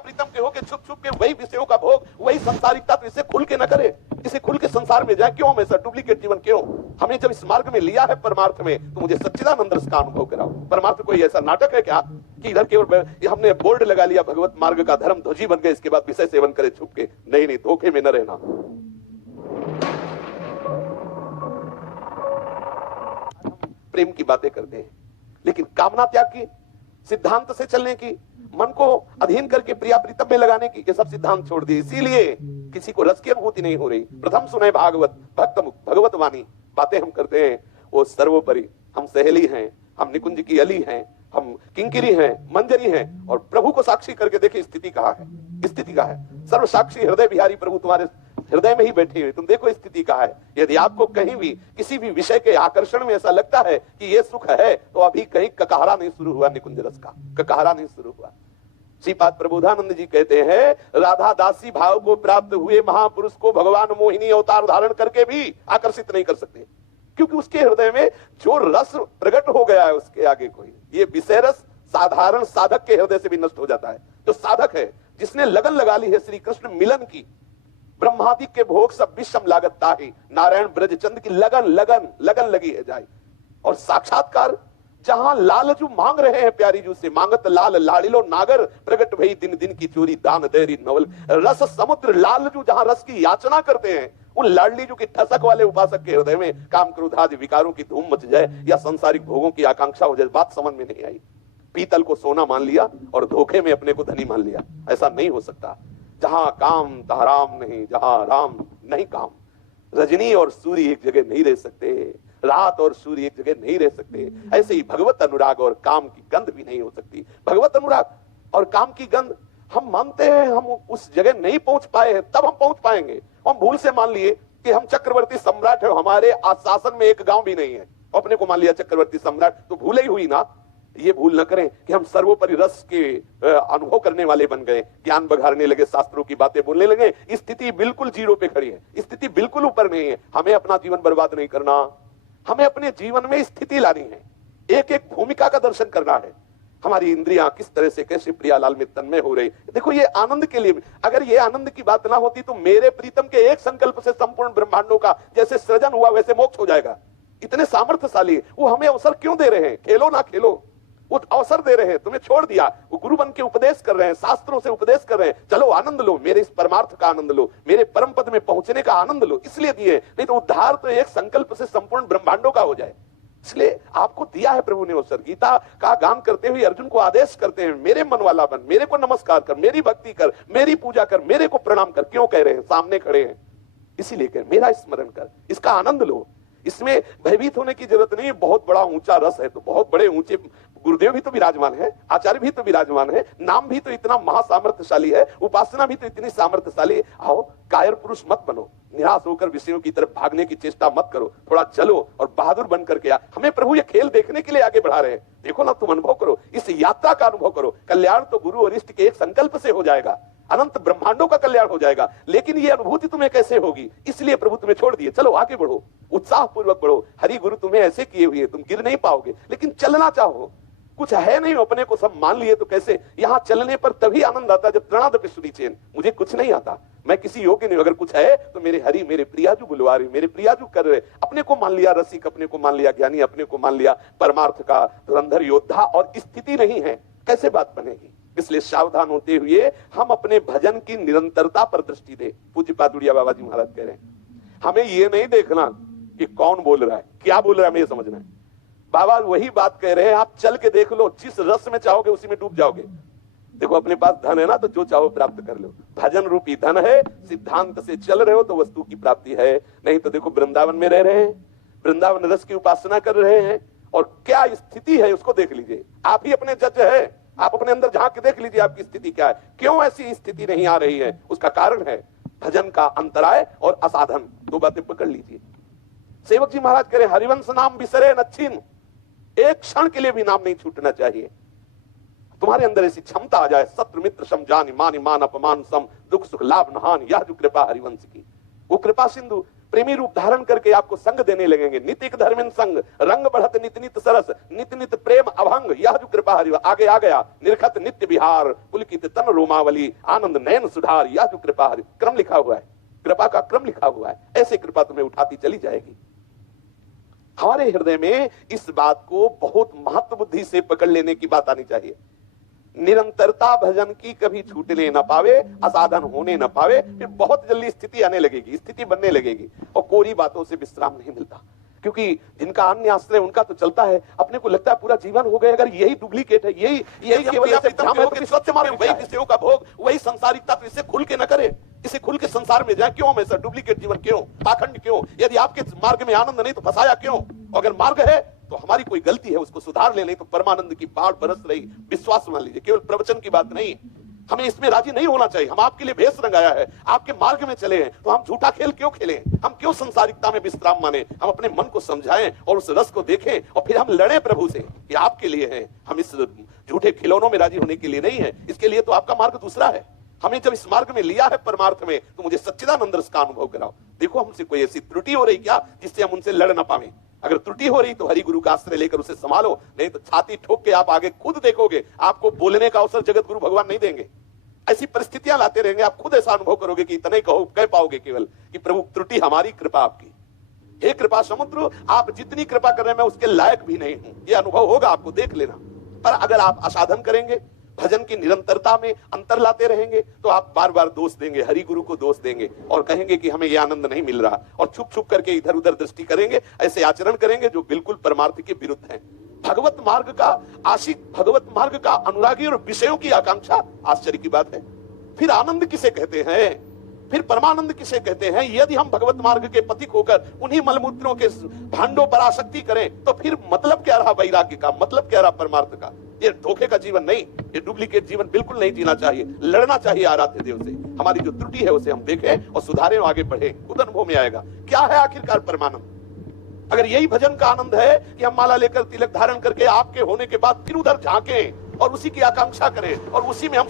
प्रीतम के हो के छुप छुप के वही विषयों का भोग, वही संसारिकता, तो इसे खुल के न करे, इसे खुल के संसार में जाए। क्यों हमेशा डुप्लीकेट जीवन क्यों? हमें जब इस मार्ग में लिया है परमार्थ में, तो मुझे सच्चिदानंद रस का अनुभव कराओ। परमार्थ कोई ऐसा नाटक है क्या कि इधर केवल हमने बोर्ड लगा लिया भगवत मार्ग का, धर्म ध्वजी बन गए, इसके बाद विषय सेवन करे छुप के? नहीं नहीं, धोखे में न रहना। प्रेम की बातें करते हैं, लेकिन कामना त्याग की, सिद्धांत से चलने की, मन को अधीन करके प्रिया प्रीतम में लगाने की, ये सब सिद्धांत छोड़ दिए। इसीलिए किसी को रस की अनुभूति नहीं हो रही। प्रथम सुने भागवत भक्त भगवत वाणी, बातें हम करते हैं वो सर्वोपरि। हम सहेली हैं, हम निकुंज की अली हैं, हम किंकिरी हैं, मंजरी हैं, और प्रभु को साक्षी करके देखिए स्थिति कहां है। स्थिति कहां है? सर्व साक्षी हृदय बिहारी प्रभु तुम्हारे हृदय में ही बैठे हुए, तुम देखो स्थिति कहां है। यदि आपको कहीं भी किसी भी विषय के आकर्षण में ऐसा लगता है कि ये सुख है, तो अभी कहीं ककहरा नहीं शुरू हुआ, निकुंज रस का ककहरा नहीं शुरू हुआ। श्रीपाद प्रबोधानंद जी कहते हैं, राधा दासी भाव को प्राप्त हुए महापुरुष को भगवान मोहिनी अवतार धारण करके भी आकर्षित नहीं कर सकते, क्योंकि उसके हृदय में जो रस प्रकट हो गया है, उसके आगे कोई, ये विषय रस साधारण साधक के हृदय से भी नष्ट हो जाता है। जो साधक है, जिसने लगन लगा ली है श्री कृष्ण मिलन की, ब्रह्मादि के भोग सब विषम लागत ताहि, नारायण ब्रजचंद की लगन लगन लगन लगी है जाए। और साक्षात्कार जहां लालजू मांग रहे हैं प्यारी जू से, मांगत लाल लाड़िलो नागर, प्रगट भई दिन दिन की चोरी दान देरी नवल। रस समुद्र लालजू जहां रस की याचना करते हैं, उन लाडली जो की ठसक वाले उपासक के हृदय में काम क्रोध आदि विकारों की धूम मच जाए या संसारिक भोगों की आकांक्षा हो जाए, बात समझ में नहीं आई। पीतल को सोना मान लिया और धोखे में अपने को धनी मान लिया, ऐसा नहीं हो सकता। जहां काम तहां राम नहीं, जहां राम नहीं काम। रजनी और सूर्य एक जगह नहीं रह सकते, रात और सूर्य एक जगह नहीं रह सकते। ऐसे ही भगवत अनुराग और काम की गंध भी नहीं हो सकती। भगवत अनुराग और काम की गंध हम मानते हैं, हम उस जगह नहीं पहुंच पाए हैं, तब हम पहुंच पाएंगे। हम भूल से मान लिए कि हम चक्रवर्ती सम्राट है, हमारे शासन में एक गांव भी नहीं है, अपने को मान लिया चक्रवर्ती सम्राट, तो भूल ही हुई ना। ये भूल न करें कि हम सर्वोपरि रस के अनुभव करने वाले बन गए, ज्ञान बघारने लगे, शास्त्रों की बातें बोलने लगे। स्थिति बिल्कुल जीरो पे खड़ी है, स्थिति बिल्कुल ऊपर नहीं है। हमें अपना जीवन बर्बाद नहीं करना, हमें अपने जीवन में स्थिति लानी है, एक एक भूमिका का दर्शन करना है। हमारी इंद्रियां किस तरह से कैसे प्रियालाल में तन्मय हो रही। देखो ये आनंद के लिए, अगर ये आनंद की बात ना होती तो मेरे प्रीतम के एक संकल्प से संपूर्ण ब्रह्मांडों का जैसे सृजन हुआ वैसे मोक्ष हो जाएगा। इतने सामर्थ्यशाली वो हमें अवसर क्यों दे रहे हैं? खेलो ना खेलो, वो अवसर दे रहे हैं, तुम्हें छोड़ दिया। वो गुरु बन के उपदेश कर रहे हैं, शास्त्रों से उपदेश कर रहे हैं, चलो आनंद लो, मेरे इस परमार्थ का आनंद लो, मेरे परम पद में पहुंचने का आनंद लो, इसलिए दिए। नहीं तो उद्धार तो एक संकल्प से संपूर्ण ब्रह्मांडों का हो जाए, इसलिए आपको दिया है प्रभु ने अवसर। गीता का गान करते हुए अर्जुन को आदेश करते हैं, मेरे मन वाला बन, मेरे को नमस्कार कर, मेरी भक्ति कर, मेरी पूजा कर, मेरे को प्रणाम कर। क्यों कह रहे हैं? सामने खड़े हैं, इसीलिए कह, मेरा स्मरण कर, इसका आनंद लो। इसमें भयभीत होने की जरूरत नहीं। बहुत बड़ा ऊंचा रस है तो बहुत बड़े ऊंचे गुरुदेव भी तो विराजमान है, आचार्य भी तो विराजमान है, नाम भी तो इतना महासामर्थ्यशाली है, उपासना भी तो इतनी सामर्थ्यशाली है। आओ, कायर पुरुष मत बनो, निराश होकर विषयों की तरफ भागने की चेष्टा मत करो, थोड़ा चलो और बहादुर बन करके आ। हमें प्रभु ये खेल देखने के लिए आगे बढ़ा रहे हैं। देखो ना, तुम अनुभव करो, इस यात्रा का अनुभव करो। कल्याण तो गुरु और इष्ट के एक संकल्प से हो जाएगा, अनंत ब्रह्मांडों का कल्याण हो जाएगा। लेकिन ये अनुभूति तुम्हें कैसे होगी? इसलिए प्रभु तुम्हें छोड़ दिए, चलो आगे बढ़ो, उत्साह पूर्वक बढ़ो। हरि गुरु तुम्हें ऐसे किए हुए, तुम गिर नहीं पाओगे, लेकिन चलना चाहो। कुछ है नहीं, अपने को सब मान लिए तो कैसे? यहां चलने पर तभी आनंद आता जब प्रणाद चेन। मुझे कुछ नहीं आता, मैं किसी योग्य नहीं, अगर कुछ है तो मेरे हरि, मेरे प्रियाजू बुलवा रहे, मेरे प्रियाजू कर रहे। अपने को मान लिया रसिक, अपने को मान लिया ज्ञानी, अपने को मान लिया परमार्थ का धुरंधर योद्धा, और स्थिति नहीं है, कैसे बात बनेगी? इसलिए सावधान होते हुए हम अपने भजन की निरंतरता पर दृष्टि दें। पूज्य पादुड़िया बाबा जी महाराज कह रहे हैं, हमें ये नहीं देखना कि कौन बोल रहा है, क्या बोल रहा है, हमें ये समझना है। बाबा वही बात कह रहे हैं, आप चल के देख लो, जिस रस में चाहोगे उसी में डूब जाओगे। देखो अपने पास धन है ना, तो जो चाहो प्राप्त कर लो, भजन रूपी धन है। सिद्धांत से चल रहे हो तो वस्तु की प्राप्ति है, नहीं तो देखो वृंदावन में रह रहे हैं, वृंदावन रस की उपासना कर रहे हैं, और क्या स्थिति है उसको देख लीजिए। आप ही अपने जज है, आप अपने अंदर झांक के देख लीजिए आपकी स्थिति क्या है। क्यों ऐसी स्थिति नहीं आ रही है? उसका कारण है भजन का अंतराय और असाधन। दो बातें पकड़ लीजिए। सेवक जी महाराज कह रहे, हरिवंश नाम बिसरे न छिन, एक क्षण के लिए भी नाम नहीं छूटना चाहिए। तुम्हारे अंदर ऐसी क्षमता आ जाए, शत्रु मित्र सम जान, मान मान अपमान सम, दुख सुख लाभ नहान, यह जो कृपा हरिवंश की। वो कृपा सिंधु प्रेमी रूप धारण करके आपको संग देने लगेंगे। नित एक धर्मिन संग रंग बढ़त नित नित सरस, नित नित प्रेम अभंग यह जो कृपा हरि। आगे आ गया, निरखत नित्य विहार पुलकित तन रोमावली, आनंद नयन सुधार यह जो कृपा हरि। क्रम लिखा हुआ है, कृपा का क्रम लिखा हुआ है। ऐसे कृपा तुम्हें उठाती चली जाएगी। हमारे हृदय में इस बात को बहुत महत्व बुद्धि से पकड़ लेने की बात आनी चाहिए। निरंतरता भजन की कभी छूटने न पावे, असाधन होने न पावे, फिर बहुत जल्दी स्थिति आने लगेगी, स्थिति बनने लगेगी और कोरी बातों से विश्राम नहीं मिलता। क्योंकि जिनका अन्य आश्रय उनका तो चलता है, अपने को लगता है पूरा जीवन हो गया। अगर यही डुप्लीकेट है, यही केवल स्वच्छ मार्ग, वही विषयों का भोग, वही संसारिकता, तो इसे खुल के न करे, इसे खुल के संसार में जाए। क्यों हमेशा डुप्लीकेट जीवन, क्यों पाखंड, क्यों? यदि आपके मार्ग में आनंद नहीं तो फंसाया क्यों? अगर मार्ग है तो हमारी कोई गलती है, उसको सुधार ले, नहीं तो परमानंद की बाढ़ बरस रही। विश्वास मान लीजिए, केवल प्रवचन की बात नहीं, हमें इसमें राजी नहीं होना चाहिए। हम आपके लिए भेष रंगाया है, आपके मार्ग में चले हैं, तो हम झूठा खेल क्यों खेलें? हम क्यों संसारिकता में विश्राम माने? हम अपने मन को समझाएं और उस रस को देखें और फिर हम लड़ें प्रभु से कि आपके लिए है। हम इस झूठे खिलौनों में राजी होने के लिए नहीं है। इसके लिए तो आपका मार्ग दूसरा है। हमें जब इस मार्ग में लिया है परमार्थ में, तो मुझे सच्चिदानंद रस का अनुभव कराओ। देखो हमसे कोई ऐसी त्रुटि हो रही क्या जिससे हम उनसे लड़ ना पावे? अगर त्रुटि हो रही तो हरि गुरु का आश्रय लेकर उसे संभालो, नहीं तो छाती ठोक के आप आगे खुद देखोगे, आपको बोलने का अवसर जगत गुरु भगवान नहीं देंगे। ऐसी परिस्थितियां लाते रहेंगे, आप खुद ऐसा अनुभव करोगे कि इतना ही कह पाओगे केवल कि प्रभु त्रुटि हमारी, कृपा आपकी। हे कृपा समुद्र, आप जितनी कृपा कर रहे हैं मैं उसके लायक भी नहीं हूं, यह अनुभव होगा आपको, देख लेना। पर अगर आप असाधन करेंगे, भजन की निरंतरता में अंतर लाते रहेंगे, तो आप बार बार दोष देंगे, हरि गुरु को दोष देंगे और कहेंगे कि हमें यह आनंद नहीं मिल रहा, और छुप छुप करके इधर उधर दृष्टि करेंगे, ऐसे आचरण करेंगे जो बिल्कुल परमार्थ के विरुद्ध है। भगवत मार्ग का आशिक, भगवत मार्ग का अनुरागी और विषयों की आकांक्षा, आश्चर्य की बात है। फिर आनंद किसे कहते हैं, फिर परमानंद किसे कहते हैं? यदि हम भगवत मार्ग के पथिक होकर उन्हीं मलमूत्रों के भांडों पर आसक्ति करें, तो फिर मतलब क्या रहा वैराग्य का, मतलब क्या रहा परमार्थ का? ये धोखे का जीवन नहीं, ये डुप्लीकेट जीवन बिल्कुल नहीं जीना चाहिए। लड़ना चाहिए आराध्य देव से। हमारी जो त्रुटि है उसे हम देखें और सुधारें और आगे बढ़े, खुद अनुभव में आएगा क्या है आखिरकार परमानंद। अगर यही भजन का आनंद है कि हम माला लेकर तिलक धारण करके आपके होने के बाद फिर उधर झांकें और उसी की आकांक्षा करें और उसी में हम